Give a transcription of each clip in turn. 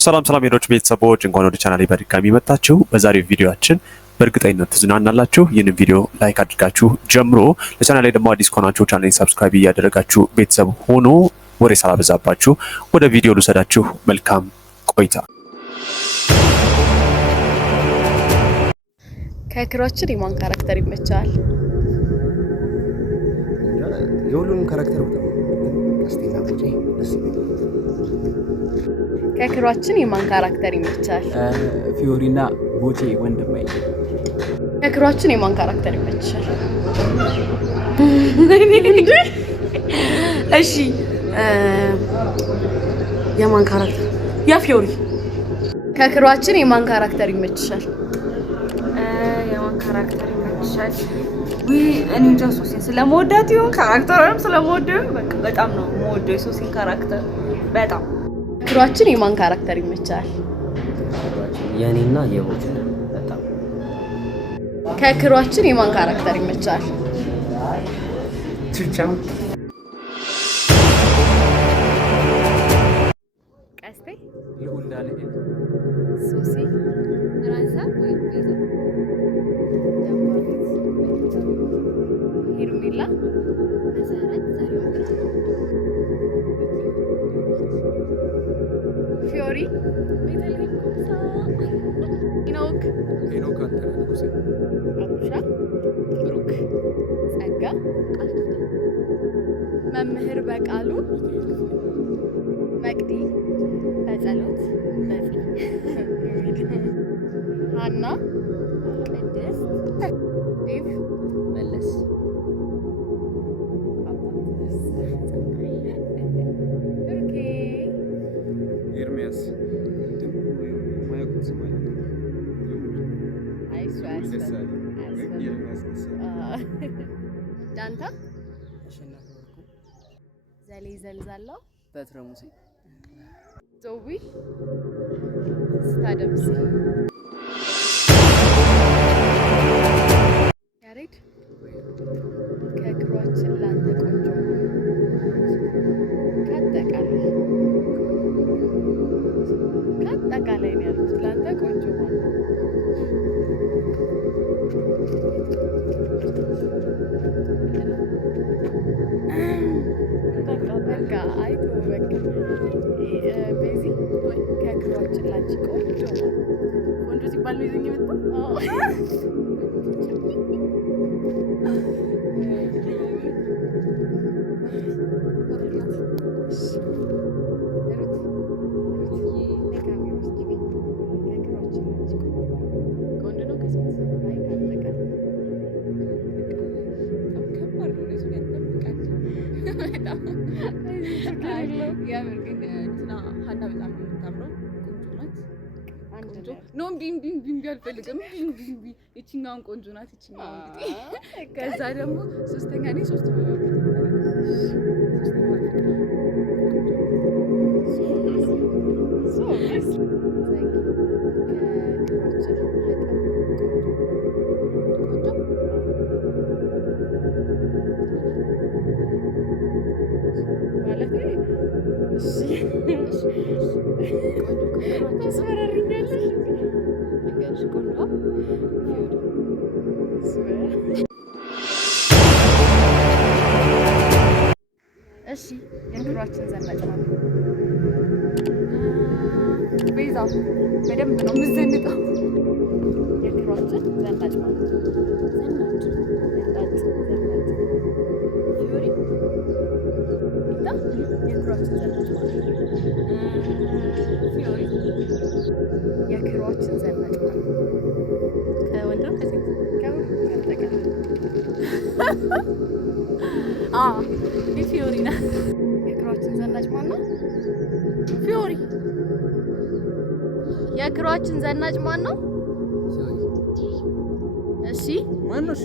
ሰላም ሰላም ሄዶች ቤተሰቦች እንኳን ወደ ቻናሌ በድጋሚ መጣችሁ። በዛሬው ቪዲዮአችን በእርግጠኝነት ትዝናናላችሁ። ይህንን ቪዲዮ ላይክ አድርጋችሁ ጀምሮ ለቻናሌ ደግሞ አዲስ ከሆናችሁ ቻናሌን ሰብስክራይብ እያደረጋችሁ ቤተሰብ ሆኖ ወሬ ሳላበዛባችሁ ወደ ቪዲዮ ልውሰዳችሁ። መልካም ቆይታ። ከክሮችን የማን ካራክተር ይመቻል? የሁሉንም ካራክተር በጣም አስቴና ቦቼ ደስ ይላል። ከክሮችን የማን ካራክተር ይመቻል? ፊዮሪና ቦቼ ወንድማይ። ከክሮችን የማን ካራክተር ይመቻል? እሺ የማን ካራክተር? ያ ፊዮሪ። ከክሮችን የማን ካራክተር ይመቻል? የማን ካራክተር ይመቻል? እኔ እንጃ ሶሲን ስለምወዳት ይሁን ካራክተሯንም ስለምወደው በጣም ነው የምወደው የሶሲን ካራክተር በጣም። ከክሮችን የማን ካራክተር ይመቻል? የኔና የቦቼ በጣም። ከክሮችን የማን ካራክተር ይመቻል? ቱቻም ቀስቴ ልኡልዳለ ሶሲ ራንሳ ወይ ቤዛ ዳማሪት ሄርሜላ መሰረት ፊዮሪ ኢኖክ አንተነኩሴ አቡሻ ብሩክ ጸጋ መምህር በቃሉ መቅዲ በጸሎት በፊ ሃና ቅድስት ዴቭ መለስ ቱርኪ ኤርሚያስ ዳንታ አሸናፊ ወርቁ ዘሌ ዘልዛላው በትረ ሙሴ ዞዊ ስታደምስ ያሬድ ከክሯችን ላንተ ቆንጆ ከአጠቃላይ ነው ያሉት ላንተ ቆንጆ ማለት በቃ አይቶ በቃ ቤዚ ከክሯችን ላንቺ ቆንጆ ቆንጆ ሲባል ነው ይዘኝ የመጣው። ያምር ግን እንትና ሀና በጣም ነው የምታምረው። ቆንጆ ናት። ኖ ቢምቢ አልፈልግም። ቢምቢ ይችኛውን ቆንጆ ናት። ይችኛውን እንግዲህ ከዛ ደግሞ ሶስተኛ ነኝ። ሶስት ነው እሺ የክሯችን ዘናጭ ነው ቤዛ በደንብ ነው የምዘንጠው። የክሯችን ዘናጭ ማለት ዘናጭ ፊዮሪ ታ የክሯችን ዘናጭ ማለት ፊዮሪ የክሯችን ዘናጭ ማለት ከወንድም ከሴት ከጠቀም ፊዮሪ ናት። የክሯችን ዘናጭ ማነው? ፊዮሪ። የክሯችን ዘናጭ ማነው? እሺ ማነው? እሺ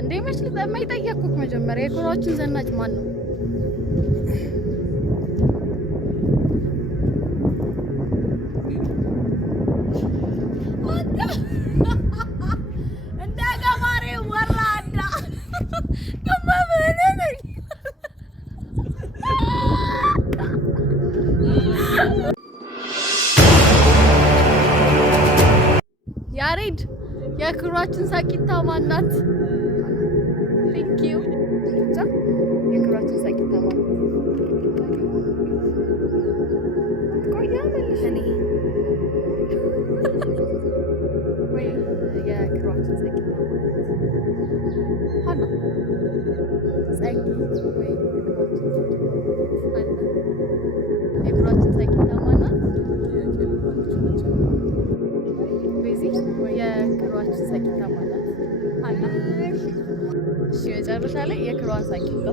እንዴ መች ለማይጠየቁት መጀመሪያ የክሯችን ዘናጭ ማነው? ያሬድ የክሯችን ሳቂታ ማናት? ቴንክ ዩ የክሯችን ሳቂታ ማናት? ቆያ መልሽ እኔ ወይ የክሯችን ሳቂታ ማናት? ጸጊ ወይ የክሯችን ሳቂታ ማናት? ቤዚ የክሯችን ሳቂታ ማናት? አና እሺ መጨረሻ ላይ የክሯን ሳቂታ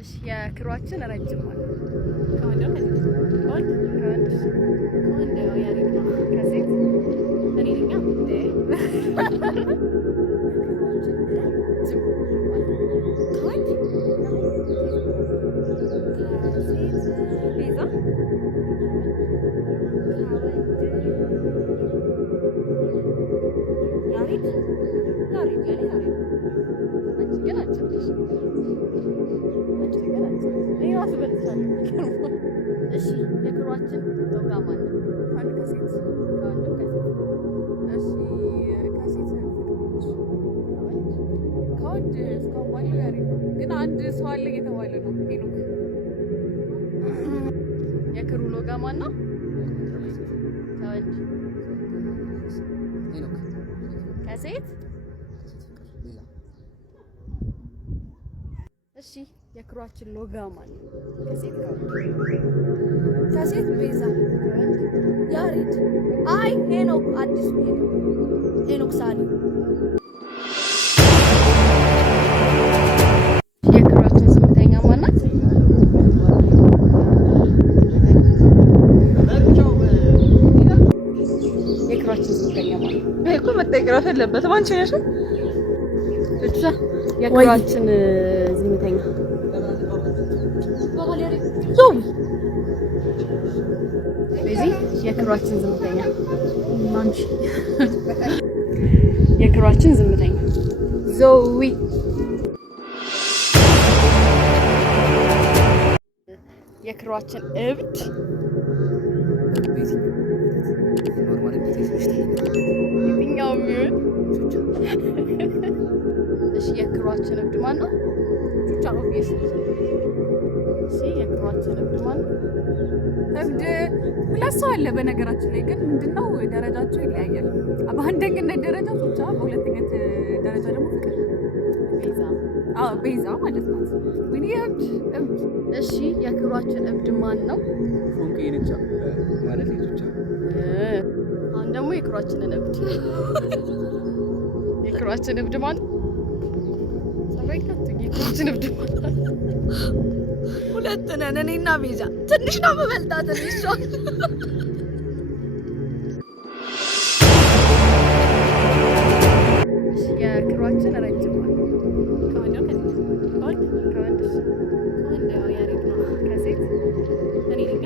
እሺ የክሯችን ረጅም ማለት ከወንድ ያሬድ ነው ከሴት እኔ ነኝ እሺ የክሯችን ሎጋ ማለት ነው ከአንድ ከሴት ከአንድም ከሴት እሺ ከሴት ከወንድ እስካሁን ባለው ያሬድ ነው ግን አንድ ሰው አለ እየተባለ ነው ሄኖክ የክሩ ሎጋ ማን ነው ከወንድ ሄኖክ ከሴት እሺ የክሯችን ሎጋ ማን ነው ከሴት ከሴት ቤዛ ያሬድ አይ ሄኖክ አዲሱ ሄኖክ ሳሊ የክሯችን ዝምተኛ ማናት? የክሯችን ዝምተኛ ማናት? እኮ መጠየቅ አለበት አንቺ ነሽ ብቻ የክሯችን ዝምተኛ በዚህ የክሯችን ዝምተኛ ማንቺ የክሯችን ዝምተኛ ዞዊ የክሯችን እብድ የትኛው የሚሆን እሺ የክሯችን እብድ ማን ነው? ቹቻ ኦብቪየስ እሺ የክሯችን እብድ ማን ነው? እብድ ሁለት ሰው አለ በነገራችን ላይ ግን ምንድነው ደረጃቸው ይለያያል። በአንደኝነት ደረጃ ቹቻ፣ በሁለተኛነት ደረጃ ደግሞ ፍቅር ቤዛ። ቤዛ ማለት ነው። ምን እብድ እሺ የክሯችን እብድ ማን ነው? ፎንቄ ነች ማለት ቹቻ። አሁን ደግሞ የክሯችንን እብድ የክሯችን እብድ ማን ነው? የክሯችን እብድ ማን ነው? ሁለት ነን እኔና ቤዛ ትንሽ ነው የምበልጣት እኔ እሷን የክሯችን ረጅም ማለት ከወንድ ያሬድ ነው ከሴት እኔ ነኝ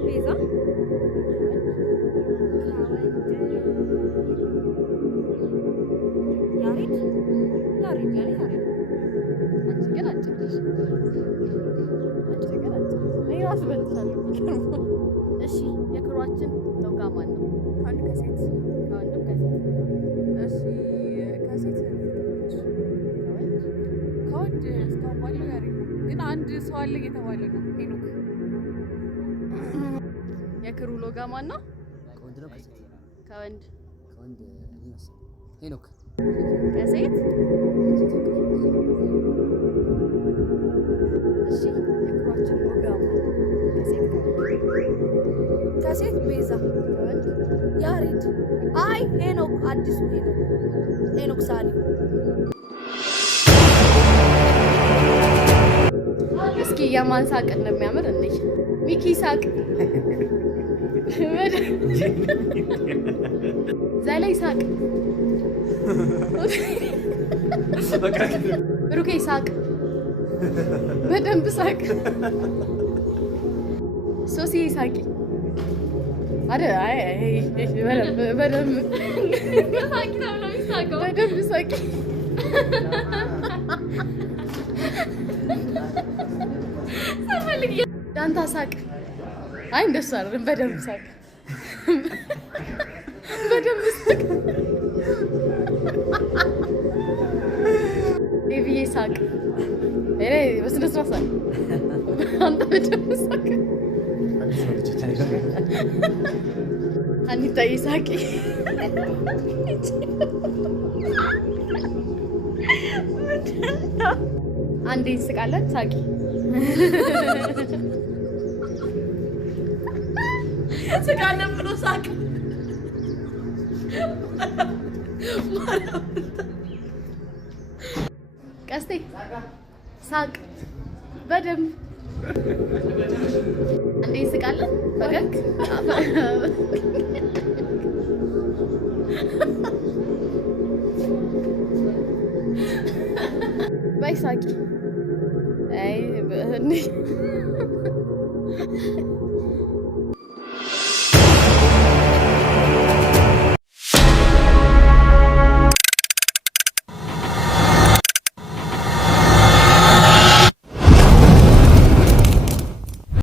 ቤዛ እሺ የክሯችን ሎጋ ማን ነው? ከአንድ ከሴት ከወንድም ከሴት እሺ ከሴት ከወንድ እስካሁን ባለው ያሬድ ነው ግን አንድ ሰው አለ እየተባለ ነው ሄኖክ የክሩ ሎጋ ማን ነው? ከወንድ ነው ከሴት ከወንድ ሄኖክ ከሴት እሺ የክሯችን ሎጋ ማን ነው? ከሴት ቤዛ ያሬድ አይ ሄኖክ አዲሱ ሄኖክ ሳሊ እስኪ የማን ሳቅ እንደሚያምር እንይ። ሚኪ ሳቅ ዘላይ ሳቅ ብሩኬ ሳቅ በደንብ ሳቅ ሶሲ ሳቂ በደንብ ሳቂ ተብሎ የሚሳቀው በደንብ ሳቂ። ዳንታ ሳቅ። አይ እንደሱ አይደለም። በደንብ ሳቅ። በደንብ ሳቅ። ኤቪዬ ሳቅ። በስነ ስርዓት ሳቅ። አንተ በደንብ ሳቅ። አንቺ ሳቂ። አንዴ እንስቃለን። ሳቂ። ስቃለን ብሎ ሳቅ። ቀስቴ ሳቅ። በደንብ አንዴ እንስቃለን። ፈገግ በይ ሳቂ። አይ